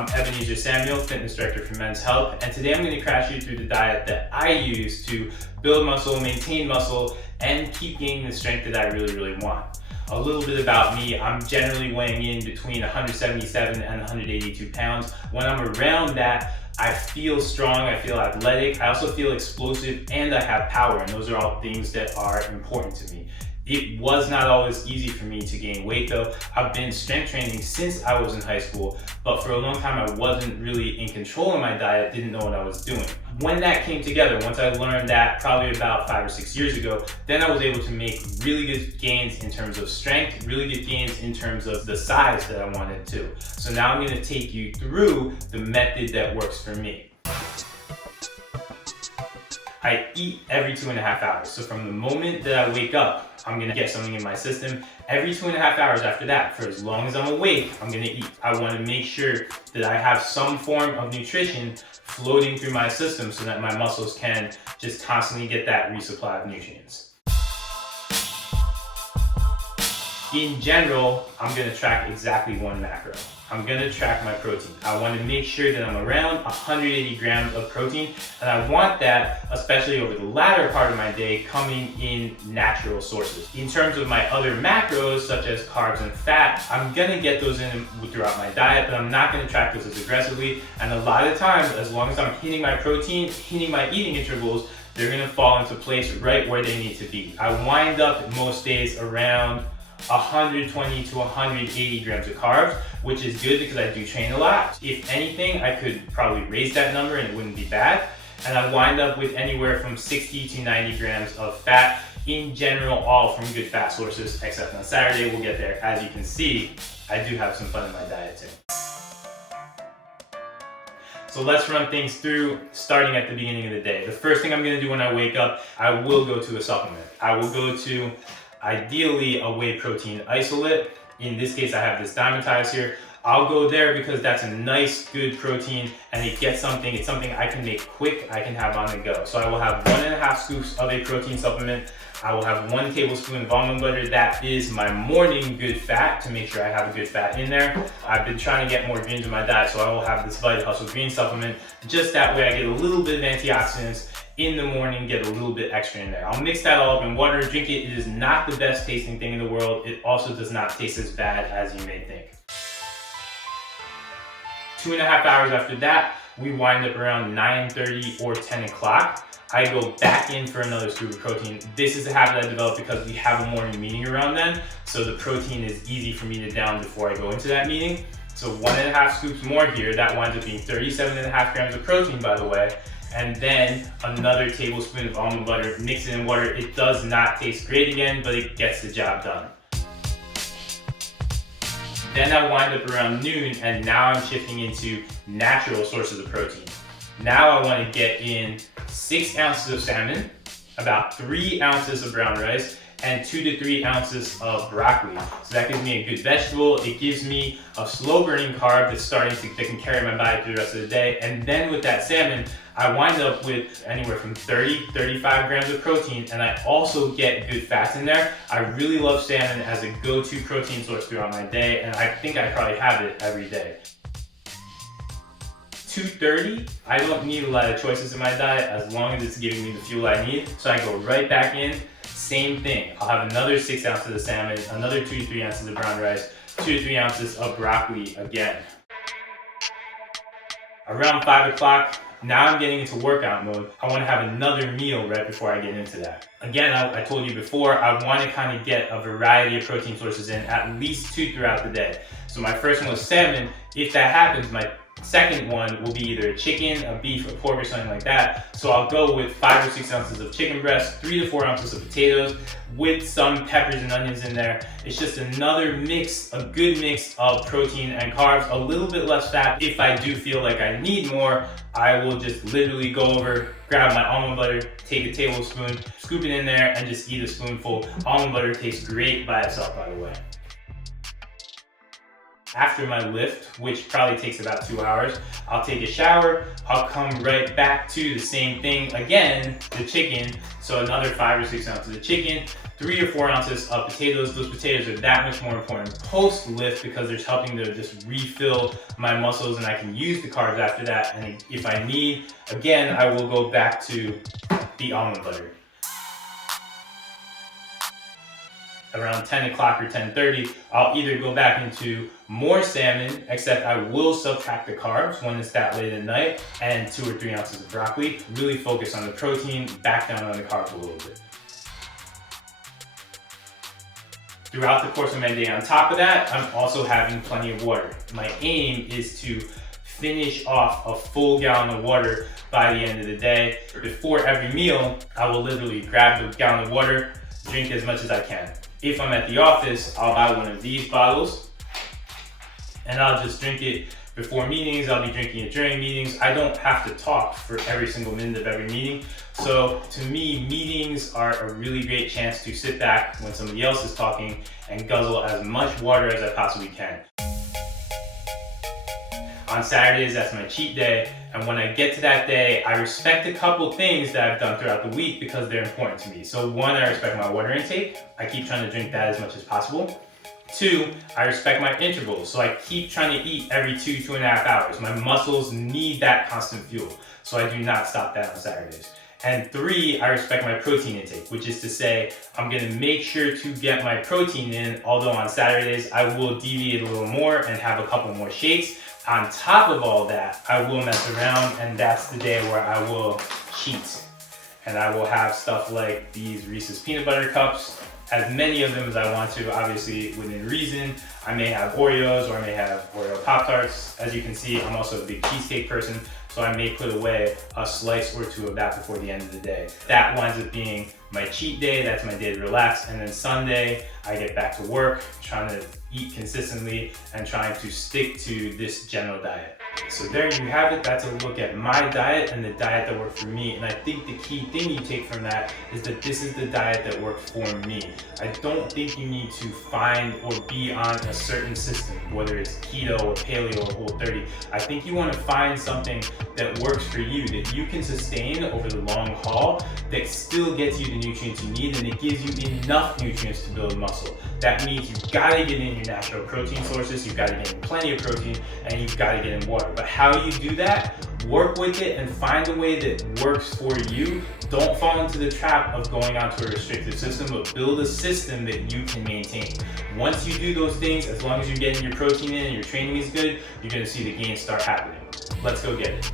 I'm Ebenezer Samuel, fitness director for Men's Health, and today I'm going to crash you through the diet that I use to build muscle, maintain muscle, and keep gaining the strength that I really want. A little bit about me: I'm generally weighing in between 177 and 182 pounds. When I'm around that, I feel strong, I feel athletic, I also feel explosive, and I have power, and those are all things that are important to me. It was not always easy for me to gain weight though. I've been strength training since I was in high school, but for a long time I wasn't really in control of my diet, didn't know what I was doing. When that came together, once I learned that probably about 5 or 6 years ago, then I was able to make really good gains in terms of strength, really good gains in terms of the size that I wanted to. So now I'm gonna take you through the method that works for me. I eat every 2.5 hours. So from the moment that I wake up, I'm gonna get something in my system. Every 2.5 hours after that, for as long as I'm awake, I'm gonna eat. I wanna make sure that I have some form of nutrition floating through my system so that my muscles can just constantly get that resupply of nutrients. In general, I'm gonna track exactly one macro. I'm gonna track my protein. I wanna make sure that I'm around 180 grams of protein, and I want that, especially over the latter part of my day, coming in natural sources. In terms of my other macros, such as carbs and fat, I'm gonna get those in throughout my diet, but I'm not gonna track those as aggressively. And a lot of times, as long as I'm hitting my protein, hitting my eating intervals, they're gonna fall into place right where they need to be. I wind up most days around 120 to 180 grams of carbs, which is good because I do train a lot. If anything, I could probably raise that number and it wouldn't be bad. And I wind up with anywhere from 60 to 90 grams of fat, in general, all from good fat sources, except on Saturday. We'll get there. As you can see, I do have some fun in my diet too. So let's run things through, starting at the beginning of the day. The first thing I'm gonna do when I wake up, I will go to a supplement. I will go to ideally a whey protein isolate. In this case, I have this Diametize here. I'll go there because that's a nice, good protein, and it gets something. It's something I can make quick, I can have on the go. So I will have 1.5 scoops of a protein supplement. I will have 1 tablespoon of almond butter. That is my morning good fat, to make sure I have a good fat in there. I've been trying to get more greens in my diet, so I will have this Vita Hustle green supplement. Just that way I get a little bit of antioxidants in the morning, get a little bit extra in there. I'll mix that all up in water, drink it. It is not the best tasting thing in the world. It also does not taste as bad as you may think. 2.5 hours after that, we wind up around 9:30 or 10 o'clock. I go back in for another scoop of protein. This is a habit I developed because we have a morning meeting around then, so the protein is easy for me to down before I go into that meeting. So 1.5 scoops more here. That winds up being 37.5 grams of protein, by the way. And then another tablespoon of almond butter, mix it in water. It does not taste great again, but it gets the job done. Then I wind up around noon, and now I'm shifting into natural sources of protein. Now I want to get in 6 ounces of salmon, about 3 ounces of brown rice, and 2 to 3 ounces of broccoli. So that gives me a good vegetable. It gives me a slow burning carb that can carry my body through the rest of the day. And then with that salmon, I wind up with anywhere from 35 grams of protein, and I also get good fats in there. I really love salmon as a go-to protein source throughout my day, and I think I probably have it every day. 2:30, I don't need a lot of choices in my diet as long as it's giving me the fuel I need. So I go right back in. Same thing. I'll have another 6 ounces of salmon, another 2 to 3 ounces of brown rice, 2 to 3 ounces of broccoli again. Around 5 o'clock, now I'm getting into workout mode. I want to have another meal right before I get into that. Again, I told you before, I want to kind of get a variety of protein sources in, at least 2 throughout the day. So my first one was salmon. If that happens, my second one will be either a chicken, a beef, a pork, or something like that. So I'll go with 5 or 6 ounces of chicken breast, 3 to 4 ounces of potatoes, with some peppers and onions in there. It's just another mix, a good mix of protein and carbs, a little bit less fat. If I do feel like I need more, I will just literally go over, grab my almond butter, take a tablespoon, scoop it in there, and just eat a spoonful. Almond butter tastes great by itself, by the way. after my lift, which probably takes about 2 hours, I'll take a shower, I'll come right back to the same thing again, the chicken. So another 5 or 6 ounces of chicken, 3 or 4 ounces of potatoes. Those potatoes are that much more important post lift because they're helping to just refill my muscles, and I can use the carbs after that. And if I need, again, I will go back to the almond butter. Around 10 o'clock or 10:30, I'll either go back into more salmon, except I will subtract the carbs when it's that late at night, and 2 or 3 ounces of broccoli. Really focus on the protein, back down on the carbs a little bit. Throughout the course of my day, on top of that, I'm also having plenty of water. My aim is to finish off a full gallon of water by the end of the day. Before every meal, I will literally grab the gallon of water, drink as much as I can. If I'm at the office, I'll buy one of these bottles and I'll just drink it before meetings. I'll be drinking it during meetings. I don't have to talk for every single minute of every meeting. So to me, meetings are a really great chance to sit back when somebody else is talking and guzzle as much water as I possibly can. On Saturdays, that's my cheat day. And when I get to that day, I respect a couple things that I've done throughout the week because they're important to me. So 1, I respect my water intake. I keep trying to drink that as much as possible. 2, I respect my intervals. So I keep trying to eat every 2.5 hours. My muscles need that constant fuel. So I do not stop that on Saturdays. And 3, I respect my protein intake, which is to say, I'm gonna make sure to get my protein in, although on Saturdays, I will deviate a little more and have a couple more shakes. On top of all that, I will mess around, and that's the day where I will cheat. And I will have stuff like these Reese's peanut butter cups, as many of them as I want to, obviously within reason. I may have Oreos or I may have Oreo Pop-Tarts. As you can see, I'm also a big cheesecake person, so I may put away a slice or 2 of that before the end of the day. That winds up being my cheat day, that's my day to relax, and then Sunday, I get back to work, trying to eat consistently and trying to stick to this general diet. So there you have it. That's a look at my diet and the diet that worked for me. And I think the key thing you take from that is that this is the diet that worked for me. I don't think you need to find or be on a certain system, whether it's keto or paleo or Whole30. I think you want to find something that works for you, that you can sustain over the long haul, that still gets you the nutrients you need, and it gives you enough nutrients to build muscle. That means you've got to get in your natural protein sources, you've got to get in plenty of protein, and you've got to get in water. But how you do that, work with it and find a way that works for you. Don't fall into the trap of going onto a restrictive system, but build a system that you can maintain. Once you do those things, as long as you're getting your protein in and your training is good, you're going to see the gains start happening. Let's go get it.